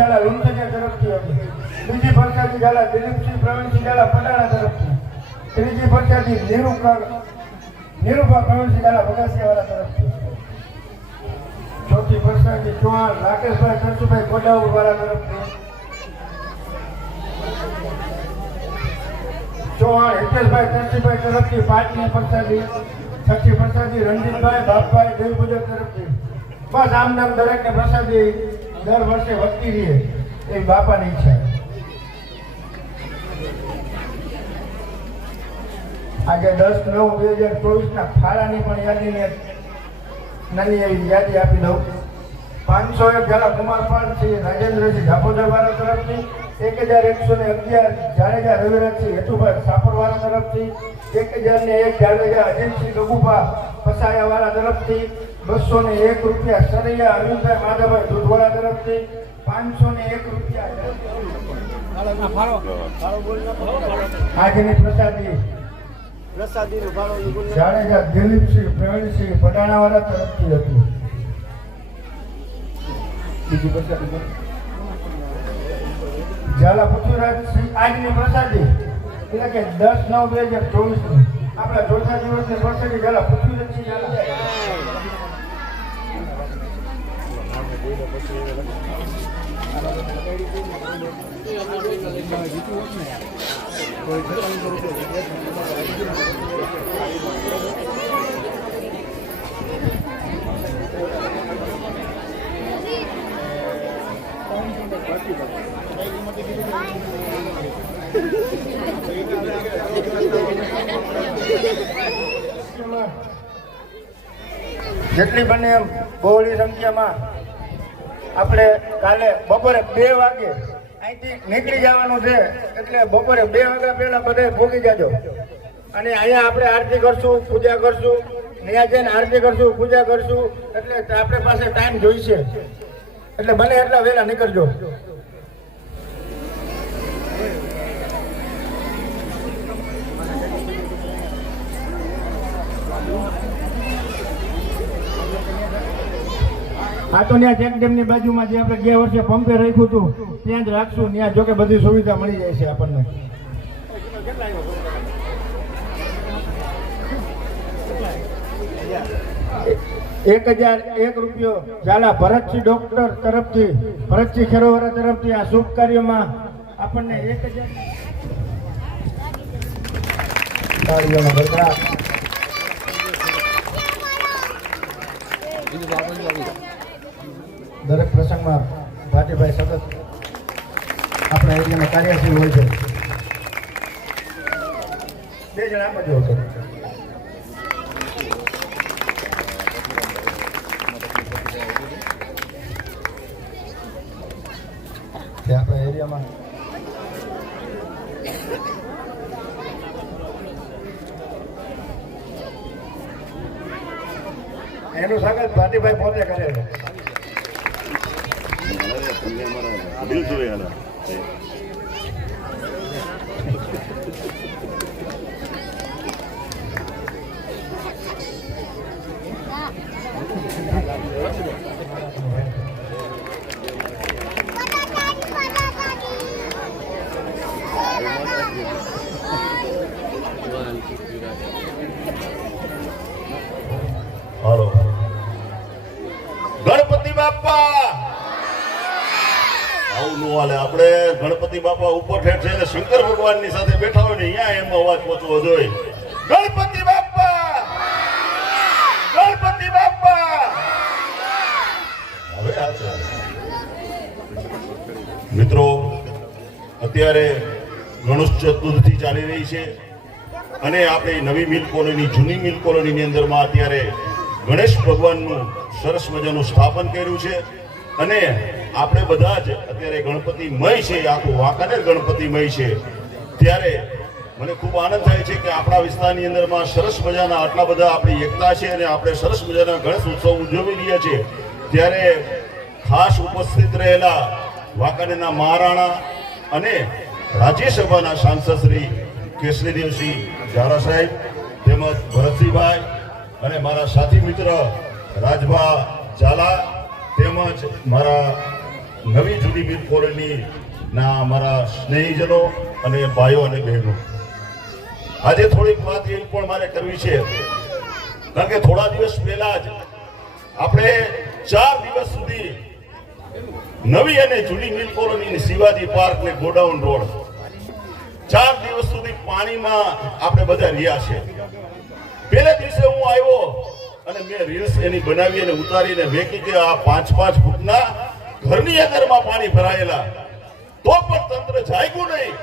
ઝાલા રૂમસજા તરફથી હતી. બીજી પ્રસાદી ઝાલા દિલીપસિંહ પ્રવીણસિંહ ઝાલા પટાણા તરફથી. ત્રીજી પ્રસાદી નિરૂપા નિરૂપા પ્રવીણસિંહ ઝાલા બગાસિયાવાળા તરફથી. ચોથી પ્રસાદી ચૌહાણ, રાકેશભાઈ સરસુભાઈ ગોડાઉ વાળા તરફથી. ચૌહાણ, હિતેશભાઈ તરસીભાઈ તરફથી પાંચમી પ્રસાદી છઠ્ઠી પ્રસાદી રણજીતભાઈ, બાપભાઈ દેવપૂજક તરફથી. બસ આમ નામ દરેકને પ્રસાદી દર વર્ષે વધતી રહે, એ બાપાની ઈચ્છા આજે દસ નવ બે હજાર ચોવીસના ફાળાની પણ યાદીને નાની એવી યાદી આપી દઉં. પાંચસો એક જરા કુમારપાલ છે, રાજેન્દ્રસિંહ ઝાપોદરવાળા તરફથી, એક હજાર એકસો ને અગિયાર જાડેજા રવિરાજસિંહ હેતુભાઈ સાપરવાળા તરફથી, એક હજાર ને એક જાડેજા અજીતસિંહ ગગુભા પસાયાવાળા તરફથી બસો ને એક રૂપિયા સરૈયા અરવિંદભાઈ માધવભાઈ દૂધવાળા તરફથી પાંચસો ને એક રૂપિયા આજની પ્રસાદી. જાડેજા દિલીપસિંહ, પ્રવીણસિંહ પટાણાવાળા તરફથી હતું બીજી પ્રસાદી. ઝાલા પૃથ્વીરાજસિંહ આજની પ્રસાદી એટલે કે દસ નવ બે હજાર ચોવીસની આપણા ચોથા દિવસની પ્રસાદી ઝાલા પૃથ્વીરાજસિંહ ઝાલા જેટલી બને એમ બહોળી સંખ્યામાં આપણે કાલે બપોરે બે વાગે અહીંથી નીકળી જવાનું છે, એટલે બપોરે બે વાગ્યા પહેલા બધે ભોગી જાજો. અને અહીંયા આપણે આરતી કરશું, પૂજા કરશું ત્યાં જઈને આરતી કરશું, પૂજા કરશું, એટલે આપણે પાસે ટાઈમ જોઈશે. એટલે બને એટલા વહેલા નીકળજો. તો ત્યાં ચેક ડેમની બાજુમાં જે આપણે ગયા વર્ષે પંપે રાખ્યું હતું, ત્યાં જ રાખશું ત્યાં જોકે બધી સુવિધા મળી જાય છે આપણને એક હજાર એક રૂપિયો ઝાલા ભરતસિંહ ડોક્ટર તરફથી, ભરતસિંહ ખેરોવરા તરફથી આ શુભ કાર્યમાં આપણને એક હજાર. દરેક પ્રસંગમાં ભાટીભાઈ સતત આપણા એરિયાના કાર્યશીલ હોય છે. બે જણ આમ જ હોય છે. આપણા એરિયામાં એનું સ્વાગત ભાટીભાઈ પોતે કરે છે. Hadi. બાપા ઉપર ઠેઠ છે શંકર ભગવાનની સાથે બેઠા હોય ને અહીંયા એમ અવાજ પહોંચવો જોઈએ. ગણપતિ બાપા! ગણપતિ બાપા! હવે મિત્રો, અત્યારે ગણેશ ચતુર્થી ચાલી રહી છે અને આપણે નવી મિલ કોલોની, જૂની મિલ કોલોનીની અંદરમાં અત્યારે ગણેશ ભગવાનનું સરસ મજાનું સ્થાપન કર્યું છે અને આપણે બધા જ અત્યારે ગણપતિમય છે આખું વાંકાનેર ગણપતિમય છે. ત્યારે મને ખૂબ આનંદ થાય છે કે આપણા વિસ્તારની અંદરમાં સરસ મજાના આટલા બધા આપણી એકતા છે અને આપણે સરસ મજાના ગણેશ ઉત્સવ ઉજવી રહ્યા છીએ ત્યારે ખાસ ઉપસ્થિત રહેલા વાંકાનેરના મહારાણા અને રાજ્યસભાના સાંસદ શ્રી કેશરીદેવસિંહ ઝારા સાહેબ, તેમજ ભરતસિંહભાઈ અને મારા સાથી મિત્ર રાજભા ઝાલા તેમજ મારા નવી જૂની મીર કોલોની ના અમારા સ્નેહીજનો અને ભાઈઓ અને બહેનો. આજે થોડીક વાત એ પણ મારે કરવી છે. કારણ કે થોડા દિવસ પહેલા જ આપણે ચાર દિવસ સુધી નવી અને જૂની મિલ કોલોની શિવાજી પાર્ક ને ગોડાઉન રોડ. ચાર દિવસ સુધી પાણીમાં આપણે બધા રહ્યા છે. પહેલે દિવસે હું આવ્યો અને મેં રીલ્સ એની બનાવી અને ઉતારીને મેં કે આ પાંચ પાંચ ફૂટના ઘરની અંદરમાં પાણી ભરાયેલા. તો પણ તંત્ર જાગ્યું નહીં.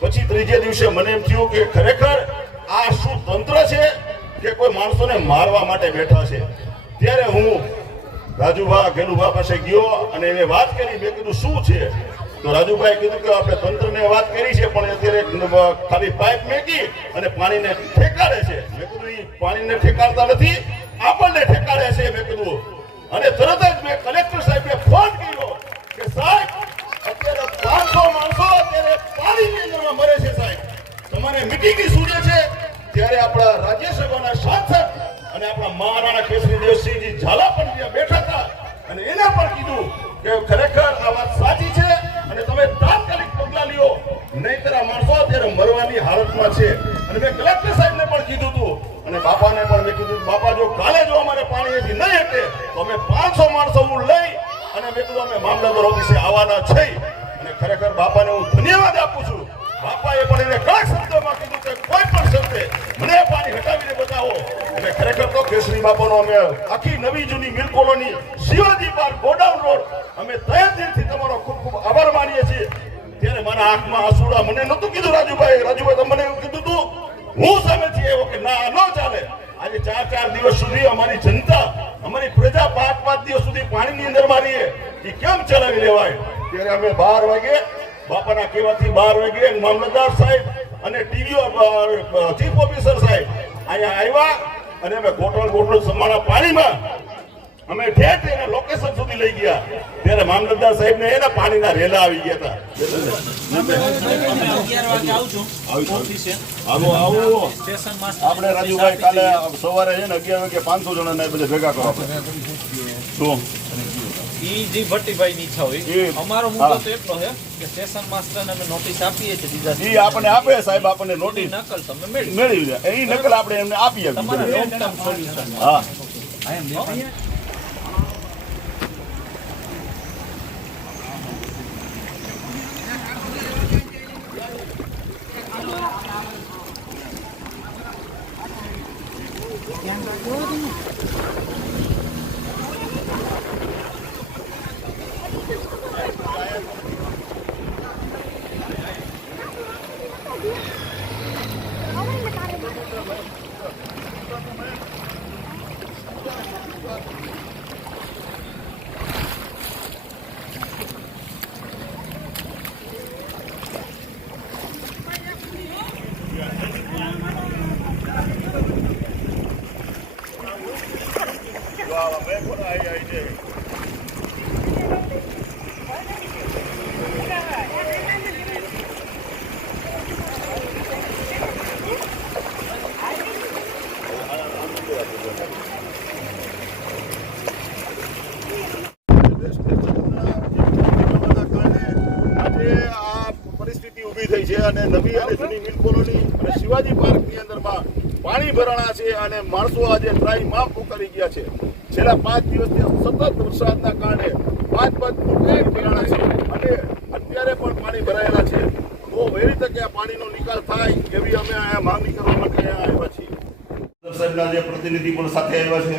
પછી ત્રીજે દિવસે મને એમ થયું કે ખરેખર આ શું તંત્ર છે કે કોઈ માણસોને મારવા માટે બેઠા છે? ત્યારે હું રાજુભા, ગેલુભા પાસે ગયો અને એને વાત કરી. મેં કીધું, શું છે? તો રાજુભાઈ કીધું કે આપણે તંત્રને વાત કરી છે, પણ અત્યારે ખાલી પાઇપ મેકી અને પાણીને ઠેકાડે છે. મેં કીધું પાણીને ઠેકાડતા નથી, આપણને ઠેકાડે છે. મેં કીધું અને તરત જ મેં કલેક્ટર સાહેબને ફોન કર્યો કે સાહેબ, અત્યારે પાંચસો માણસો અત્યારે પાણીની અંદરમાં મરે છે સાહેબ. તમારે મિટિંગની સૂચે છે? ત્યારે આપણા રાજ્યસભાના સાંસદ અને આપણા મહારાણા કેસરી દેવસિંહજી ઝાલા પણ ત્યાં બેઠા હતા. અને એને પણ કીધું કે ખરેખર આ વાત સાચી છે અને તમે તાત્કાલિક પગલા લ્યો. નહીતર આ માણસો અત્યારે મરવાની હાલતમાં છે. અને મેં કલેક્ટર સાહેબને પણ કીધું હતું અને બાપાને પણ મેં કીધું, બાપા, જો કાલે જો અમારે પાણી એથી નહીં હટે તો અમે પાંચસો માણસો હું લઈ અને મેં કીધું, અમે મામલતદાર ઓફિસે આવવાના છે અને ખરેખર બાપાને હું ધન્યવાદ આપું છું. બાપાએ પણ એને કડક શબ્દોમાં કીધું કે કોઈ પણ શબ્દે મને પાણી હટાવીને બતાવો. એટલે ખરેખર તો કેસરી બાપાનો અમે આખી નવી જૂની mill colony Shivaji park, godown road, અમે તય દિલથી તમારો ખૂબ ખૂબ આભાર માનીએ છીએ. ત્યારે મારા આંખમાં આસુડા મને નહોતું કીધું, રાજુભાઈ. રાજુભાઈ તમને એવું કીધું તું હું સામેથી એવો કે ના, ન ચાલે. આજે ચાર ચાર દિવસ સુધી અમારી જનતા, અમારી પ્રજા પાંચ પાંચ દિવસ સુધી પાણીની અંદર મારીએ. એ કેમ ચલાવી લેવાય? ત્યારે અમે બાર વાગે, બાપાના કહેવાથી બાર વાગે મામલતદાર સાહેબ અને ટીવીઓ ચીફ ઓફિસર સાહેબ અહીંયા આવ્યા અને અમે ગોઠવણ ગોઠવણ સમાણા પાણીમાં અમે ઠેર ઠેર લોકેશન સુધી લઈ ગયા. ત્યારે મામલતદાર સાહેબ ને એના પાણીના રેલા આવી ગયા હતા. આવો આવો સ્ટેશન માસ્ટર આપણે રાજુભાઈ કાલે સવારે છે ને અગિયાર વાગે પાંચસો જણા ને બધા ભેગા કરો આપણે. શું? ઈ જે ભટ્ટીભાઈ ની ઈચ્છા હોય અમારો મુદ્દો તો એટલો છે કે સ્ટેશન માસ્ટર અમે નોટિસ આપીએ છીએ બીજા ઈ આપણને આપે સાહેબ આપણને નોટિસ નકલ તમે મેળવી. મેળવી જાય એ નકલ આપણે એમને આપીએ તમારે લોંગ ટર્મ સોલ્યુશન હા ยังเยอะดิ અને નવી અને જૂની મિલ કોલોની અને શિવાજી પાર્કની અંદરમાં પાણી ભરાણા છે અને માણસો આજે ટ્રાઈ માફ કરી ગયા છે. છેલ્લા પાંચ દિવસથી સતત વરસાદના કારણે પાંચ પાંચ ફૂટ ભરાણા છે અને અત્યારે પણ પાણી ભરાયેલા છે. તો વહેલી તકે આ પાણીનો નિકાલ થાય એવી અમે અહીંયા માંગણી કરવા માટે અહીંયા આવ્યા છીએ. સાહેબના જે પ્રતિનિધિ પણ સાથે આવ્યા છે.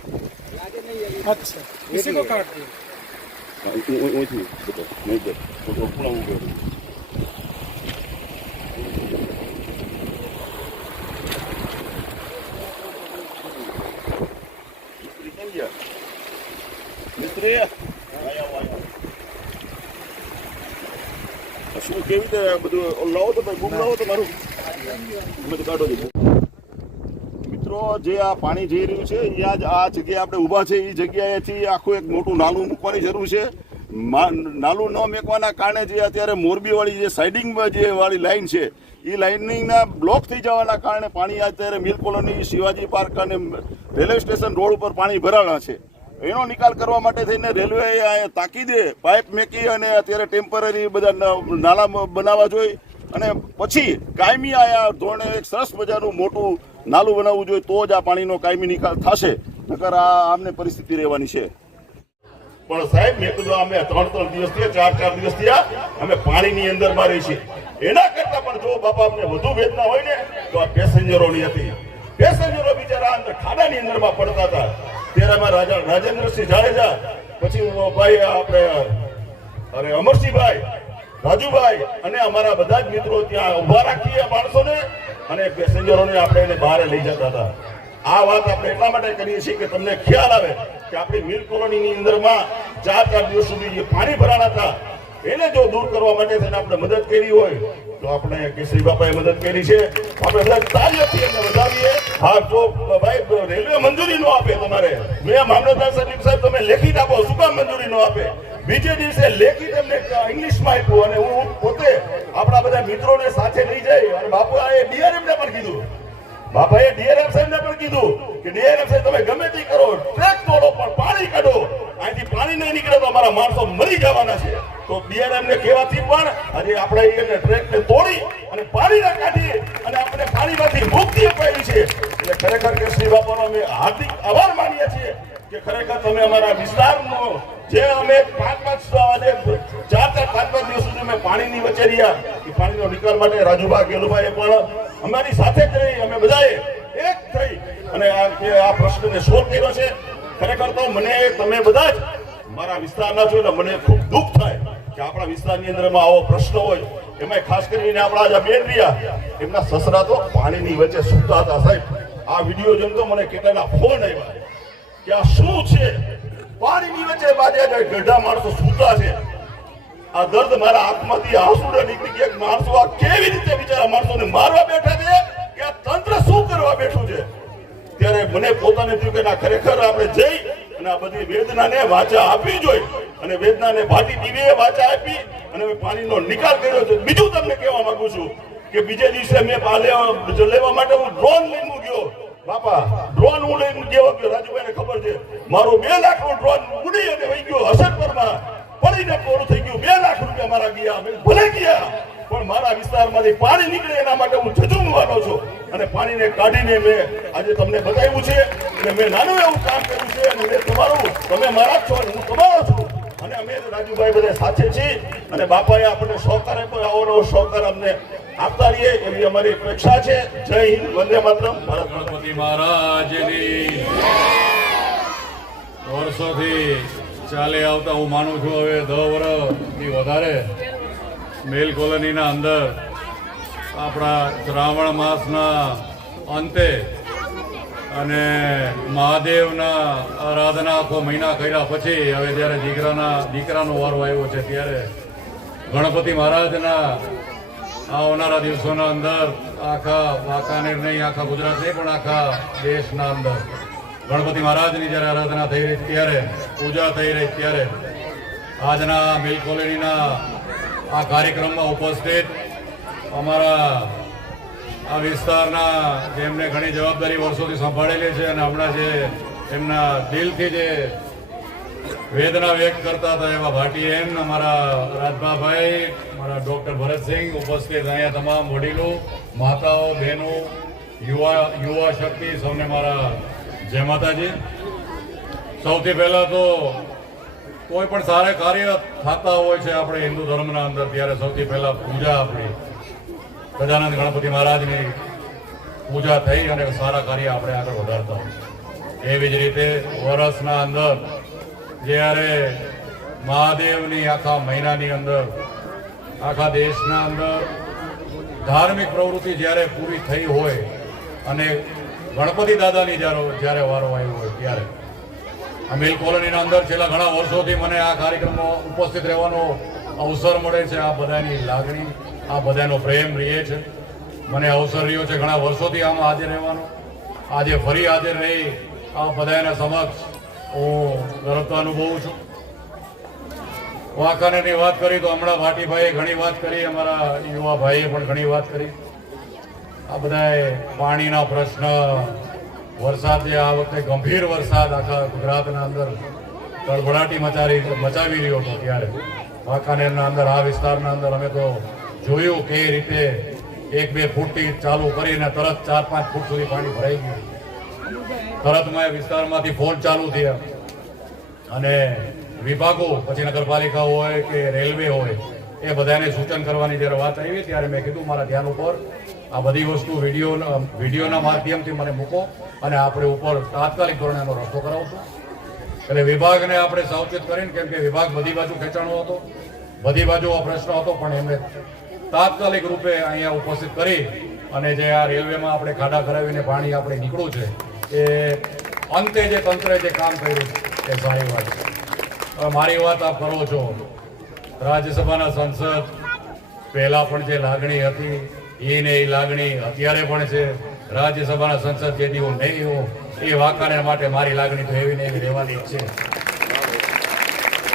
अच्छा किसी को काट दिया इतनी इतनी बता नहीं दे तो तो पूरा हो गया Mister ya, mister ya, ayo ayo. Asli kita itu, betul, laut atau gunung nah. laut atau maru, kita kado di. જે આ પાણી જઈ રહ્યું છે, અહીંયા જ આ જગ્યાએ આપણે ઊભા છે એ જગ્યાએથી આખું એક મોટું નાલું મૂકવાની જરૂર છે. નાલું ન મેકવાના કારણે જે અત્યારે મોરબીવાળી જે સાઇડિંગમાં જે વાળી લાઇન છે એ લાઇનિંગના બ્લોક થઈ જવાના કારણે પાણી અત્યારે મિલ કોલોની શિવાજી પાર્ક અને રેલવે સ્ટેશન રોડ ઉપર પાણી ભરાણા છે. એનો નિકાલ કરવા માટે થઈને રેલવે તાકીદે પાઇપ મેકી અને અત્યારે ટેમ્પરરી બધા નાલા બનાવવા જોઈએ. અને પછી કાયમી આયા ધોરણે એક સરસ મજાનું મોટું નાલું બનાવવું જોઈએ, તો જ આ પાણીનો કાયમી નિકાલ થશે. નકર આ આમને પરિસ્થિતિ રહેવાની છે. પણ સાહેબ, મેં કીધું અમે ત્રણ ત્રણ દિવસ થયા, ચાર ચાર દિવસ થયા, અમે પાણીની અંદર રહી છીએ. એના કરતા પણ જો બાપા અમને વધુ વેદના હોય ને, તો આ પેસેન્જરોની હતી. પેસેન્જરો બિચારા અંદર ખાડાની અંદરમાં પડતા હતા. ત્યારે અમે રાજા રાજેન્દ્રસિંહ જાડેજા, પછી ભાઈ આપણે, અરે, અમરસિંહભાઈ રાજુભાઈ અને અમારા બધા જ મિત્રો ત્યાં ઊભા રાખીએ માણસોને અને પેસેન્જરોને આપણે એને બહાર લઈ જતા હતા. આ વાત આપણે એટલા માટે કરીએ છીએ કે તમને ખ્યાલ આવે કે આપણી મિલ કોલોનીની અંદરમાં ચાર ચાર દિવસ સુધી જે પાણી ભરાણા હતા, એને જો દૂર કરવા માટે થઈને આપણે મદદ કરી હોય, તો આપણે કેસરી બાપાએ મદદ કરી છે. આપણે બધા તાલીઓથી એને વધાવીએ. હા, જો, ભાઈ, રેલવે મંજૂરી ન આપે તમારે. મેં મામલતદાર સાહેબ સાહેબ, તમે લેખિત આપો, શું કામ મંજૂરી ન આપે? બીજે દિવસે લેખિત એમને ઇંગ્લિશમાં આપ્યું અને હું પોતે આપણા બધા મિત્રોને સાથે લઈ જઈ અને બાપુએ ડીઆરએમ ને પણ કીધું. બાપાએ ડીઆરએમ સાહેબને પણ કીધું કે ડીઆરએમ સાહેબ તમે ગમે તે કરો, ટ્રેક તોડો, પણ પાણી કાઢો. અહીંથી પાણી નહીં નીકળે તો અમારા માણસો મરી જવાના છે. તો ડીઆરએમ ને કહેવાથી પણ આજે આપણે એને ટ્રેક ને તોડી અને પાણી ના કાઢી અને આપણે પાણીમાંથી મુક્તિ અપાવી છે. એટલે ખરેખર કે બાપાનો અમે હાર્દિક આભાર માનીએ છીએ કે ખરેખર તમે અમારા વિસ્તારનો જે અમે પાંચ પાંચ ચાર ચાર પાંચ પાંચ દિવસ સુધી અમે પાણીની વચ્ચે રહ્યા એ પાણીનો નિકાલ માટે રાજુભા ગેલુભાઈ પણ અમારી સાથે જ રહી, અમે બધાએ એક થઈ અને આ પ્રશ્નને સોલ્વ કર્યો છે. ખરેખર તો મને, તમે બધા જ મારા વિસ્તારના છો એટલે મને ખૂબ દુઃખ થાય કે આપણા વિસ્તારની અંદરમાં આવો પ્રશ્ન હોય. એમાં ખાસ કરીને આપણા જે બેન રહ્યા, એમના સસરા તો પાણીની વચ્ચે સૂતા હતા સાહેબ. આ વીડિયો જોઈને તો મને કેટલાના ફોન આવ્યા કે આ શું છે? પાણીની વચ્ચે બાજ્યા જાય. ગઢા માણસો સૂતા છે. આ દર્દ મારા આંખમાંથી આંસુડા નીકળી ગયા માણસો આ કેવી રીતે બિચારા માણસોને મારવા બેઠા છે કે આ તંત્ર શું કરવા બેઠું છે? ત્યારે મને પોતાને થયું કે ના, ખરેખર આપણે જઈ અને આ બધી વેદનાને વાચા આપવી જોઈએ અને વેદનાને ભાટી દીવીએ વાચા આપી અને મેં પાણીનો નિકાલ કર્યો છે. બીજું તમને કહેવા માંગુ છું કે બીજે દિવસે મેં લેવા માટે હું ડ્રોન લઈને ગયો. બાપા ડ્રોન લઈને ગયો રાજુભાઈને ખબર છે, મારું બે લાખનું ડ્રોન ઉડી અને વહી ગયો હસનપરમાં. પડીને પોરું થઈ ગયું. બે લાખ રૂપિયા મારા ગયા. ભલે ગયા, પણ મારા વિસ્તારમાંથી પાણી નીકળે એના માટે હું ઝઝુમવાનો છું. અને પાણીને કાઢીને મેં આજે તમને બતાવ્યું છે. અને મેં નાનું એવું કામ કર્યું છે. અને મેં તમારું, તમે મારા છો હું તમારો છું. અને અમે રાજુભાઈ બધા સાથે છીએ અને બાપાએ આપણને સહકાર આપ્યો આવો નવો સહકાર અમને આપતા રહીએ એવી અમારી અપેક્ષા છે. જય હિન્દ, વંદે માતરમ ગણપતિ મહારાજની. વર્ષોથી ચાલે આવતા હું માનું છું હવે દસ વર્ષથી વધારે મેલ કોલોનીના અંદર આપણા શ્રાવણ માસના અંતે અને મહાદેવના આરાધના આખો મહિના કર્યા પછી હવે જ્યારે દીકરાના દીકરાનો વારો આવ્યો છે ત્યારે ગણપતિ મહારાજના આવનારા દિવસોના અંદર આખા વાંકાનેર નહીં, આખા ગુજરાત નહીં, પણ આખા દેશના અંદર ગણપતિ મહારાજની જ્યારે આરાધના થઈ રહી ત્યારે, પૂજા થઈ રહી ત્યારે આજના મિલ કોલોનીના આ કાર્યક્રમમાં ઉપસ્થિત અમારા આ વિસ્તારના જેમને ઘણી જવાબદારી વર્ષોથી સંભાળેલી છે અને હમણાં જે એમના દિલથી જે વેદના વ્યક્ત કરતા હતા એવા ભાટી એમ, અમારા રાજભાભાઈ અમારા ડૉક્ટર ભરતસિંહ ઉપસ્થિત અહીંયા તમામ વડીલો, માતાઓ, બહેનો, યુવા યુવા શક્તિ, સૌને મારા જય માતાજી. સૌથી પહેલાં તો કોઈ પણ સારા કાર્ય થતા હોય છે આપણે હિન્દુ ધર્મના અંદર, ત્યારે સૌથી પહેલાં પૂજા આપણી ગજાનંદ ગણપતિ મહારાજની પૂજા થઈ અને સારા કાર્ય આપણે આગળ વધારતા એવી જ રીતે વર્ષના અંદર જ્યારે મહાદેવની આખા મહિનાની અંદર, આખા દેશના અંદર ધાર્મિક પ્રવૃત્તિ જ્યારે પૂરી થઈ હોય અને ગણપતિ દાદાની જ્યારે જ્યારે વારો આવ્યો હોય ત્યારે, અમીલ કોલોનીના અંદર છેલ્લા ઘણા વર્ષોથી મને આ કાર્યક્રમમાં ઉપસ્થિત રહેવાનો અવસર મળે છે. આ બધાની લાગણી આ બધાનો પ્રેમ રહે છે. મને અવસર રહ્યો છે ઘણા વર્ષોથી આમાં હાજર રહેવાનો. આજે ફરી હાજર રહી આ બધાના સમક્ષ હું ગર્વતા અનુભવું છું. વાંકાનેરની વાત કરી તો હમણાં ભાટીભાઈએ ઘણી વાત કરી, અમારા યુવા ભાઈએ પણ ઘણી વાત કરી. આ બધાએ પાણીના પ્રશ્ન, વરસાદ જે આ વખતે ગંભીર વરસાદ આખા ગુજરાતના અંદર તળભડાટી મચાવી મચાવી રહ્યો હતો ત્યારે. વાંકાનેરના અંદર, આ વિસ્તારના અંદર અમે તો જોયું કે એ રીતે એક બે ફૂટથી ચાલુ કરીને તરત ચાર પાંચ ફૂટ સુધી પાણી ભરાઈ ગયું. તરતમાં એ વિસ્તારમાંથી ફોન ચાલુ થયા. અને વિભાગો, પછી નગરપાલિકા હોય કે રેલવે હોય, એ બધાને સૂચન કરવાની જ્યારે વાત આવી ત્યારે મેં કીધું, મારા ધ્યાન ઉપર આ બધી વસ્તુ વીડિયો વિડીયોના માધ્યમથી મને મૂકો અને આપણે ઉપર તાત્કાલિક ધોરણે એનો રસ્તો કરાવશું. એટલે વિભાગને આપણે સાવચેત કરીને, કેમ કે વિભાગ બધી બાજુ ખેંચાણો હતો, બધી બાજુ આ પ્રશ્ન હતો, પણ એમને તાત્કાલિક રૂપે અહીંયા ઉપસ્થિત કરી અને જે આ રેલવેમાં આપણે ખાડા કરાવીને પાણી આપણે નીકળ્યું છે, એ અંતે જે તંત્રે જે કામ કર્યું એ સારી વાત છે. મારી વાત આપ કરો છો. રાજ્યસભાના સંસદ પહેલાં પણ જે લાગણી હતી એ ને એ લાગણી અત્યારે પણ છે. રાજ્યસભાના સંસદ જે હું નહીં હોઉં, એ વાકાને માટે મારી લાગણી તો એવી ને એવી રહેવાની છે.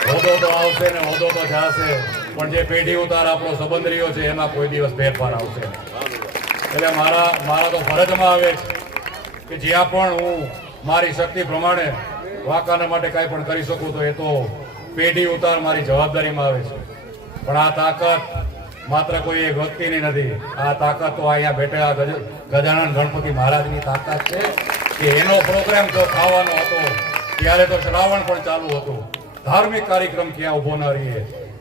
હોદો તો આવશે ને હોદો તો જાશે. પણ જે પેઢી ઉતાર આપણો સંબંધ રહ્યો છે, એમાં કોઈ દિવસ ફેરફાર આવશે એટલે મારા મારા તો ફરજમાં આવે છે કે જ્યાં પણ હું મારી શક્તિ પ્રમાણે વાંકાના માટે કાંઈ પણ કરી શકું તો એ તો પેઢી ઉતાર મારી જવાબદારીમાં આવે છે. પણ આ તાકાત માત્ર કોઈ એક વ્યક્તિની નથી. આ તાકાત તો અહીંયા બેઠેલા ગજ- ગજાનન ગણપતિ મહારાજની તાકાત છે કે એનો પ્રોગ્રામ જો ખાવાનો હતો. ત્યારે તો શ્રાવણ પણ ચાલુ હતું. ધાર્મિક કાર્યક્રમ ક્યાં ઊભો ન રહીએ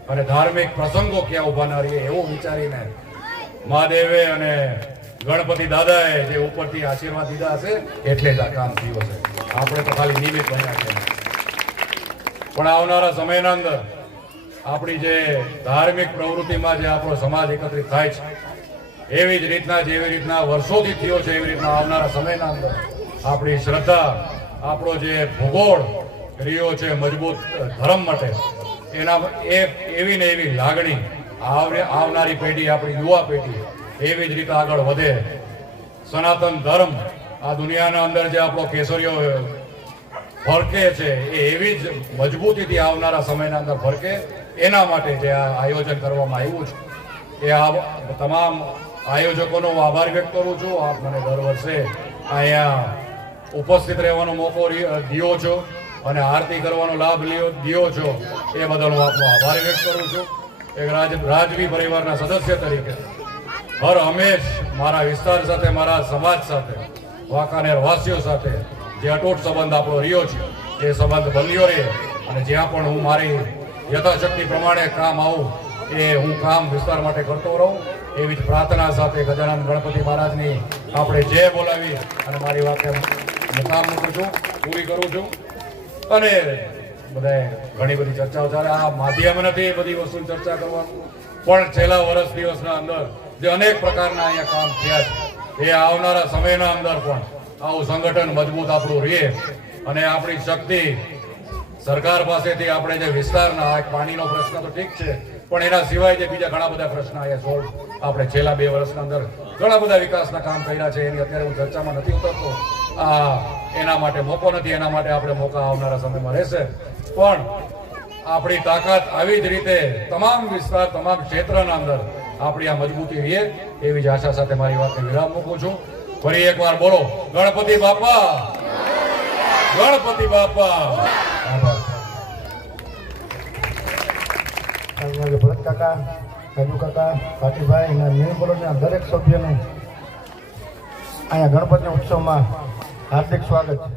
અને ધાર્મિક પ્રસંગો ક્યાં ઊભા ન રહીએ એવું વિચારીને મહાદેવે અને ગણપતિ દાદાએ જે ઉપરથી આશીર્વાદ દીધા હશે, એટલે જ આ કામ થયું હશે. આપણે તો ખાલી નિમિત્ત બન્યા છે. પણ આવનારા સમયના અંદર આપણી જે ધાર્મિક પ્રવૃત્તિમાં જે આપણો સમાજ એકત્રિત થાય છે, એવી જ રીતના જેવી રીતના વર્ષોથી થયો છે એવી રીતના આવનારા સમયના અંદર આપણી શ્રદ્ધા, આપણો જે ભૂગોળ રહ્યો છે મજબૂત ધર્મ માટે. એના, એ, એવી ને એવી લાગણી આવનારી પેઢી, આપણી યુવા પેઢી, એવી જ રીતે આગળ વધે. સનાતન ધર્મ આ દુનિયાના અંદર જે આપણો કેસરીયો ફરકે છે, એ એવી જ મજબૂતીથી આવનારા સમયના અંદર ફરકે એના માટે જે આ આયોજન કરવામાં આવ્યું છે. એ આ તમામ આયોજકોનો હું આભાર વ્યક્ત કરું છું. આપ મને દર વર્ષે અહીંયા ઉપસ્થિત રહેવાનો મોકો દ્યો છો. અને આરતી કરવાનો લાભ લ્યો, દ્યો છો. એ બદલ હું આપનો આભાર વ્યક્ત કરું છું. એક રાજ, રાજવી પરિવારના સદસ્ય તરીકે. હર હંમેશ મારા વિસ્તાર સાથે, મારા સમાજ સાથે, વાંકાનેર વાસીઓ સાથે જે અટૂટ સંબંધ આપણો રહ્યો છે, એ સંબંધ બન્યો રહે અને જ્યાં પણ હું મારી યથાશક્તિ પ્રમાણે કામ આવું, એ હું કામ વિસ્તાર માટે કરતો રહું. એવી જ પ્રાર્થના સાથે ગજાનંદ ગણપતિ મહારાજની આપણે જય બોલાવી અને મારી વાતને મુકામ મૂકું છું, પૂરી કરું છું. અને બધા ઘણી બધી ચર્ચાઓ ચાલે. આ માધ્યમ નથી બધી વસ્તુની ચર્ચા કરવાનું. પણ છેલ્લા વર્ષ દિવસના અંદર જે અનેક પ્રકારના અહીંયા કામ થયા છે, એ આવનારા સમયના અંદર પણ આવું સંગઠન મજબૂત આપણું રહે અને આપણી શક્તિ સરકાર પાસેથી આપણે જે વિસ્તારના પાણીનો પ્રશ્ન તો ઠીક છે, પણ એના સિવાય જે બીજા ઘણા બધા પ્રશ્ન અહીંયા સોલ્વ આપણે છેલ્લા બે વર્ષના અંદર ઘણા બધા વિકાસના કામ કર્યા છે, એની અત્યારે હું ચર્ચામાં નથી ઉતરતો. આ એના માટે મોકો નથી, એના માટે આપણે મોકા આવનારા સમયમાં રહેશે. પણ આપણી તાકાત આવી જ રીતે તમામ વિસ્તાર, તમામ ક્ષેત્રના અંદર આપણી આ મજબૂતી રહીએ, એવી જ આશા સાથે મારી વાતને વિરામ મૂકું છું. ફરી એકવાર બોલો, ગણપતિ બાપા! ગણપતિ બાપા! ભરત કાકા રાજુ કાકા ભાટીભાઈ અને નીલ દરેક સભ્યનું અહીંયા ગણપતિ ઉત્સવમાં હાર્દિક સ્વાગત છે.